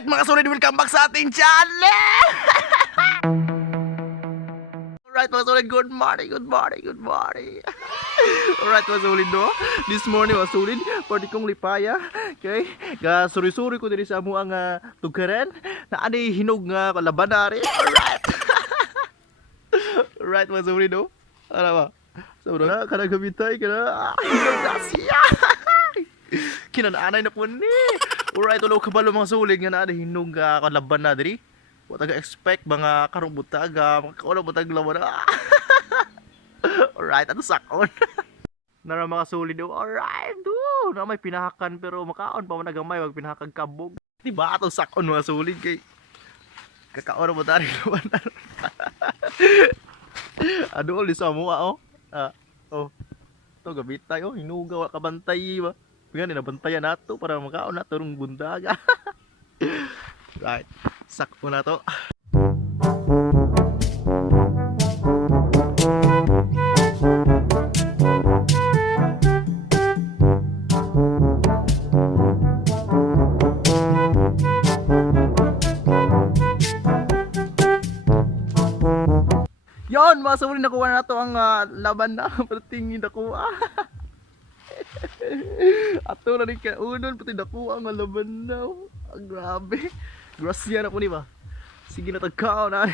Alright mga solid, welcome back sa ating channel! Alright mga solid, good morning. Alright mga solid, no? This morning mga solid, pwede kong lipaya. Okay? Suri-suri ko din sa amo ang tugaran na anay hinog nga kalabanari. Alright! Alright mga solid, no? Ano ba? Sabi na, kanagamitay ka na. Hinog na siya! Kinananay na po ni. Alright, ulo kabalo mga sulig nga na hinong kalaban na diri. Wa taga expect mga karong butaga, mga butag lawan na. Alright, ano sakon? Nara mga sulig do. Alright, do. Na may pinahakan pero makaon pa man nagamay wag pinahakag kabog. Di ba ato sakon mga sulig kay kakaon mo tari lawan na. Ado uli sa mo oh. Oh. To gabit tayo hinuga wa kabantay ba. Nga nabantayan nato para makaon na turong bundaga. Right, sakto na to. Yon, masuli nakuha na to ang laban na patingin nakuha. Ato na rin ka unon pati nakuha ang laban na. Grabe. Grasya na po ni ba? Sige na tagkao na.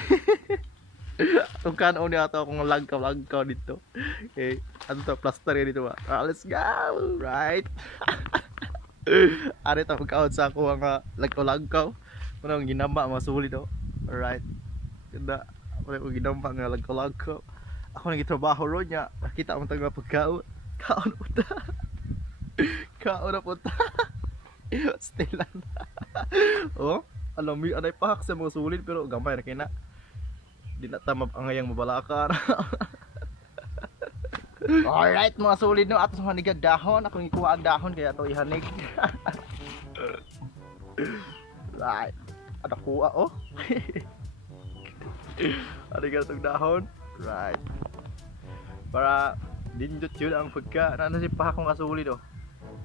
Itong kanaon niya ato akong lagkaw dito. Okay. Ato to plaster dito ba? Let's go. Right. Ari ta pagkaon sa ako ang lagkaw. Ano ang ginamba mga sulit do. Alright. Ganda. Ano ang ginamba nga lagkaw. Ako nagitrabaho ron niya. Nakita mo tayo pagkaon. Kaon po ta. Kaon na po ta. Stilan. Oh, alam mo anay pahak sa mga sulit pero gamay na kina. Di na tamab ang ngayang mabalakar. Alright mga sulit no, ato sa hanigag dahon. Ako ikuha ang dahon kaya ato ihanig. Right. Ada kuha oh. Hanigag itong dahon. Right. Para dindot yun ang pagka na si pahak mga sulit oh.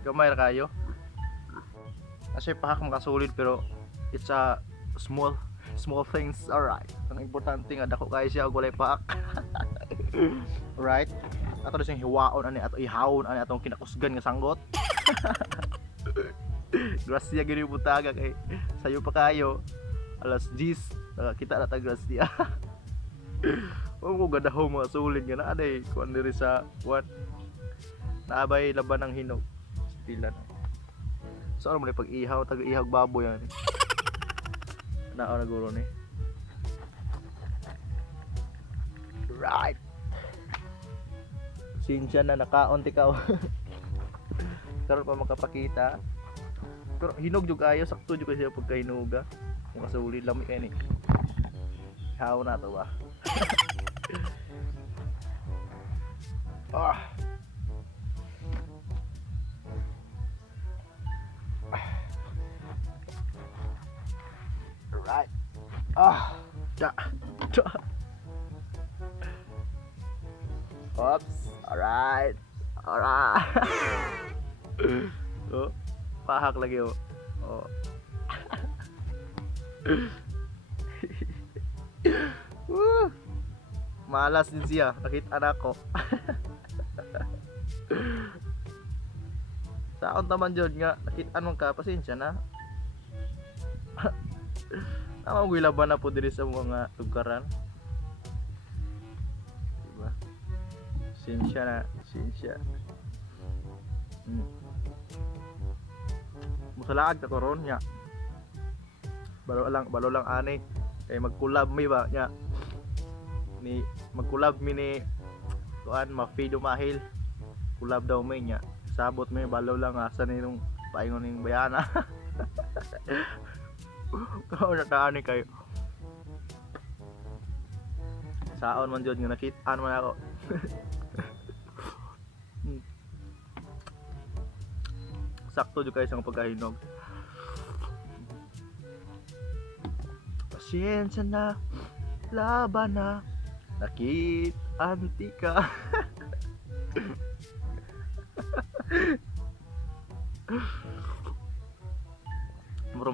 Gamay na kayo. Kasi pahak mga sulit pero it's a small things. Alright. Ang importante nga dako kayo siya og walay pahak. Alright. Ato na siyang hiwaon ani ato ihawon ani atong kinakusgan nga sanggot. Grasya gini butaga kay sayo pa kayo. Alas 10 kita na ta grasya. O ko gadaho mga sulit nga na aday kuan diri sa what naabay laban ng hinog stilan. So ano mo na pag-ihaw, taga-ihaw baboy yan. Nao na guro ni. Right. Sinsya na nakaon tikaw. Karon pa makapakita. Pero hinog jud kayo, sakto jud kayo pagkahinuga. Kung kasuli lami kay ni. Ihaw na to ba. Ah. Right. Oops. Alright. Oh, pahak lagi oh. Oh. Malas din siya. Nakita na ko. Saon taman jud nga nakita man ka pasensya na. Tama mo ilaban na po diri sa mga tugaran. Diba? Sinsya na, sinsya. Musalaag ta karon nya. Balo lang ani kay magkulab mi ba nya. Ni magkulab mi ni tuan mafido mahil. Kulab daw mi nya. Sabot mi balo lang asa ni nung paingon ning bayana. Kau nataan kayo. Saon man jud nga nakitaan man ako. Sakto jud kayo sa pagkahinog. Pasensya na, laban na, nakit-anti ka.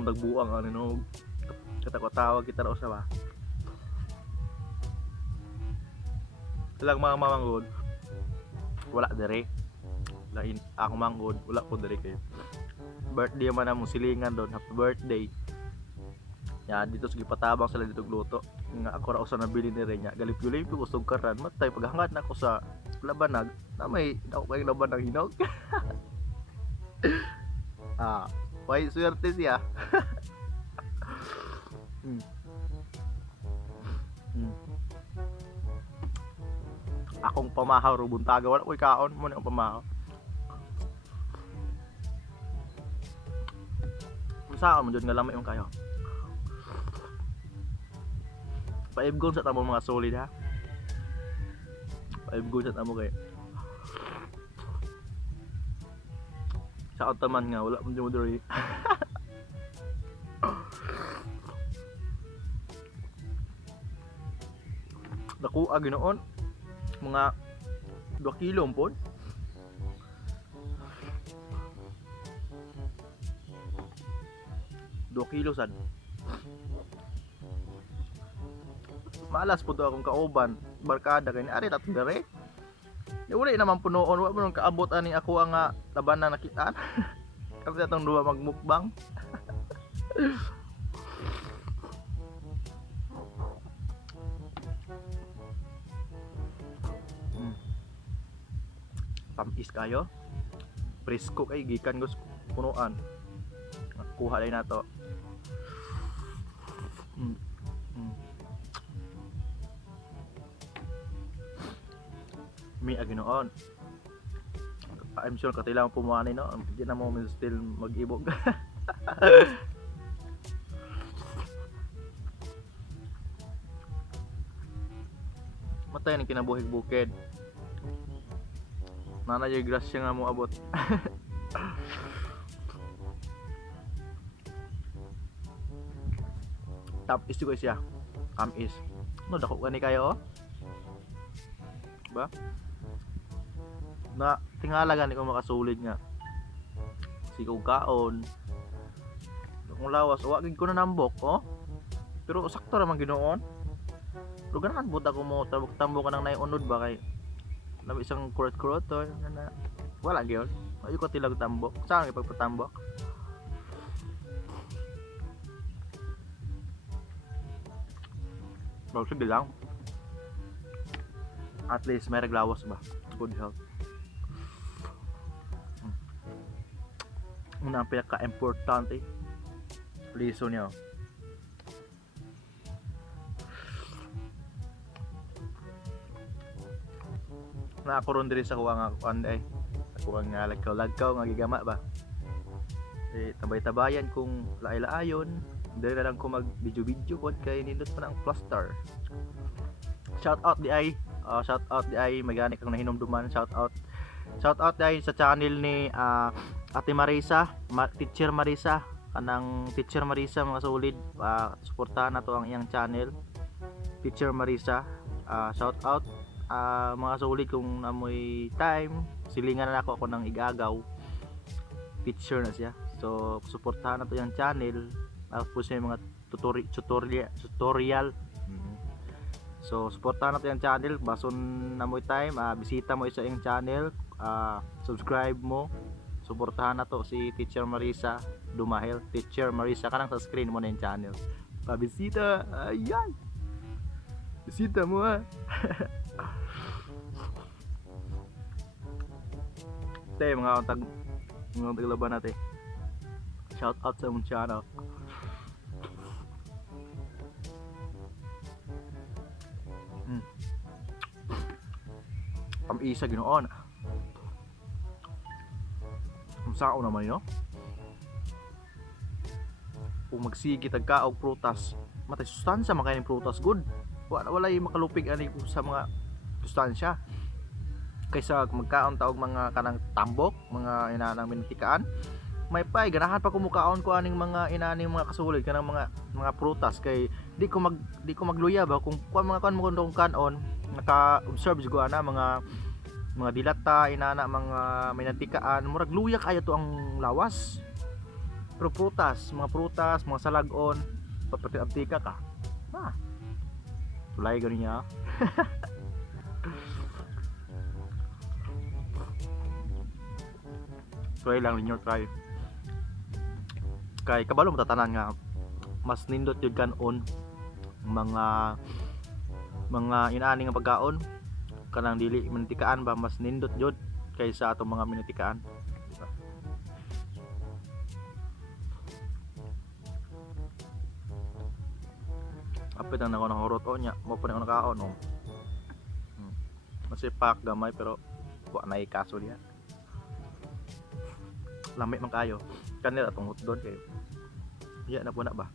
tagbuang ano no. Kata-tawag kita na usa ba. Silang mga mamanggod. Wala dire. Lain ako manggod, wala ko dire kay. Birthday man among silingan doon, happy birthday. Ya dito sige patabang sila dito gluto. Nga ako ra usa nabili ni Renya. Galip-galip ko usog karan matay paghangat na ko sa labanag na may ako kay labanag hinog. Why swerte siya. Akong pamahaw ro buntaga wala koy kaon mo ang pamahaw. Saan mo dyan nga lamay yung kayo. Paibgon sa tamo mga solid ha. Paibgon sa tamo kayo. Sa taman nga wala mo dyan mo dyan. Nakuha ginoon mga 2 kilo po. Kilo sad. Malas po to akong kauban, barkada kay ni ari tatong dere. Di wala naman punoon, wa mo kaabot ani ako ang labanan nakitaan. Kasi atong duwa magmukbang. Tamis kayo. Presko kay gikan gos punuan. Kuha din na to. May aginoon. I'm sure katilang pumuani no. Hindi na mo still mag-ibog. Matay ni kinabuhig bukid. Nana yung grasya nga mo abot. Tamis ko siya. Tamis. No dako gani kayo oh. Ba? Na tingala gani ko makasulit nga. Sikaw kaon. Kung lawas wa gid ko na nambok oh. Pero sakto ra man ginoon. Pero ganahan buta ko mo tambok-tambok ka nang naiunod ba kay nabi isang kurot-kurot to na wala gyud. Ayo ko tilag tambok. Saan ipagpatambok? Sige lang. At least may reglawas ba? Good health. Una ang pinaka-importante. Liso niyo. Na ako ron diri sa kuha nga kuanday. Sa kuha nga lagkaw-lagkaw nga gigama ba? Tabay-tabayan kung laay-laayon. Dili na lang ko mag-video-video pod kay nindot pa ang plaster. Shout out di ay magani kang nahinumduman. Shout out di ay sa channel ni Ate Marisa, Teacher Marisa, kanang Teacher Marisa mga solid. Suportahan na to ang iyang channel. Teacher Marisa, shout out mga solid kung amoy time, silingan na ako ng igagaw. Teacher na siya. So suportahan na to yung channel. Tapos yung mga tutorial. So suportahan natin yung channel. Bason na mo time, bisita mo isa yung channel, subscribe mo. Suportahan na to si Teacher Marisa Dumahel. Teacher Marisa kanang sa screen mo na yung channel. Pabisita. Ayan. Bisita mo ha. Tayo mga taglaban natin. Shout out sa mong channel. Isa ginoon. Sao naman yun? Kung magsigi tagkaog prutas, matay sustansya makain prutas good. Wala yung makalupig ani sa mga sustansya. Kaysa magkaon taog mga kanang tambok, mga inanang mintikaan. May pay ganahan pa kumukaon ko aning mga inaning mga kasulid kanang mga prutas kay di ko magluya ba kung mga kan mo kung kanon naka-observe ko ana mga dilata inana mga minantikaan murag luya kayo to ang lawas. Pero mga prutas, mga salagon, pati abtika ka. Tulay gani niya. Try lang ninyo, try. Kay kabalo mo tatanan nga mas nindot yun kanon mga inaani nga pagkaon kanang dili mantikaan ba, mas nindot jud kaysa atong mga minutikaan. Apit ang nako nahurot o nya mo pa na kaon no. Masipak gamay pero wa na ikaso diha. Lamay man kayo kanila atong hotdog kay iya na po na ba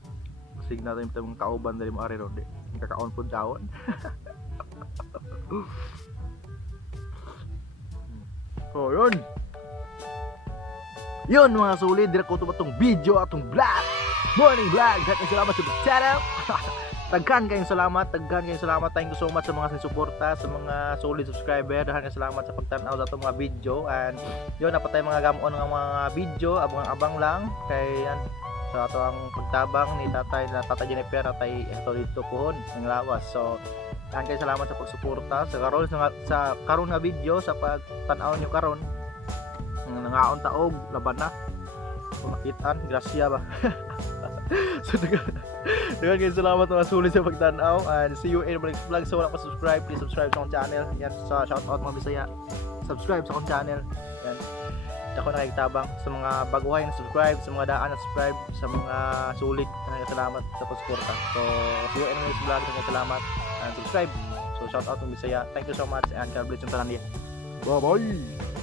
sig natin itong kauban dali mo ari ron di kakaon pud taon. So yun mga solid, dira ko itong video atong vlog, morning vlog. Daghang salamat sa channel. Daghan kayong salamat, thank you so much sa mga sinusuporta, sa mga solid subscriber. Daghan kayong salamat sa pagtanaw sa itong mga video. And yun, napatay mga gamon ng mga video, abang lang kay yan sa ato ang pagtabang ni tatay Jennifer, tatay ito dito pohon ng lawas. So daghan kayong salamat sa pagsuporta sa karon nga video, sa pagtanaw nyo karon nangaon taog laban na makitaan grasya ba. So daghang kayong salamat mga sulit sa pagtanaw, and see you in the next vlog. So wala pa subscribe, please subscribe sa akong channel. Yan, sa shoutout mga Bisaya, subscribe sa akong channel. Yan, ako nakiktabang sa mga baguhay na subscribe, sa mga daan na subscribe, sa mga sulit na salamat sa pagsuporta. So see you in the next vlog. Daghang salamat and subscribe. So shoutout mga Bisaya, thank you so much and God bless yung tanan niya. Bye bye.